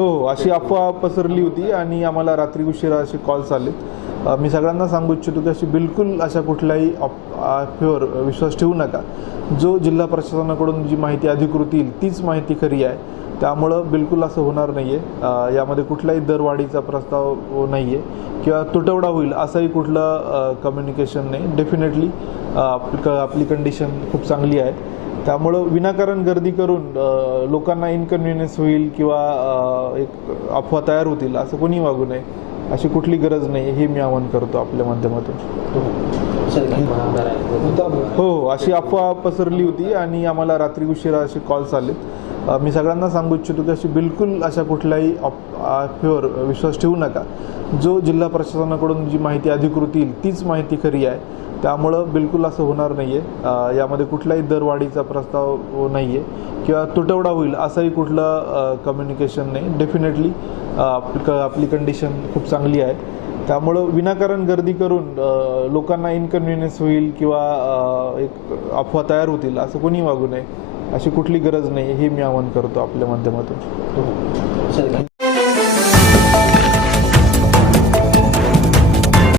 हो, अशी अफवा पसरली होती आणि आम्हाला रात्री उशिरा असे कॉल्स आले. मी सगळ्यांना सांगू इच्छितो की अशी बिलकुल अशा कुठल्याही अफवेवर विश्वास ठेवू नका. जो जिल्हा प्रशासनाकडून जी माहिती अधिकृत येईल तीच माहिती खरी आहे. त्यामुळं बिलकुल असं होणार नाही आहे. यामध्ये कुठलाही दरवाढीचा प्रस्ताव नाही आहे किंवा तुटवडा होईल असंही कुठलं कम्युनिकेशन नाही. डेफिनेटली आपली कंडिशन खूप चांगली आहे. त्यामुळं विनाकारण गर्दी करून लोकांना इनकन्व्हिनियन्स होईल किंवा एक अफवा तयार होतील असं कोणी वागू नये. अशी कुठली गरज नाही हे मी आवाहन करतो आपल्या माध्यमातून. हो, अशी अफवा पसरली होती आणि आम्हाला रात्री उशिरा असे कॉल्स आले. मी सगळ्यांना सांगू इच्छितो की अशी बिलकुल अशा कुठल्याही अफवेवर विश्वास ठेवू नका. जो जिल्हा प्रशासनाकडून जी माहिती अधिकृत येईल तीच माहिती खरी आहे. त्यामुळं बिलकुल असं होणार नाही आहे. यामध्ये कुठलाही दरवाढीचा प्रस्ताव नाही आहे किंवा तुटवडा होईल असंही कुठलं कम्युनिकेशन नाही. डेफिनेटली आपली कंडिशन खूप चांगली आहे. त्यामुळं विनाकारण गर्दी करून लोकांना इनकन्व्हिनियन्स होईल किंवा एक अफवा तयार होतील असं कोणी वागू नये. अशी कुठली गरज नाही हे मी आवाहन करतो आपल्या माध्यमातून.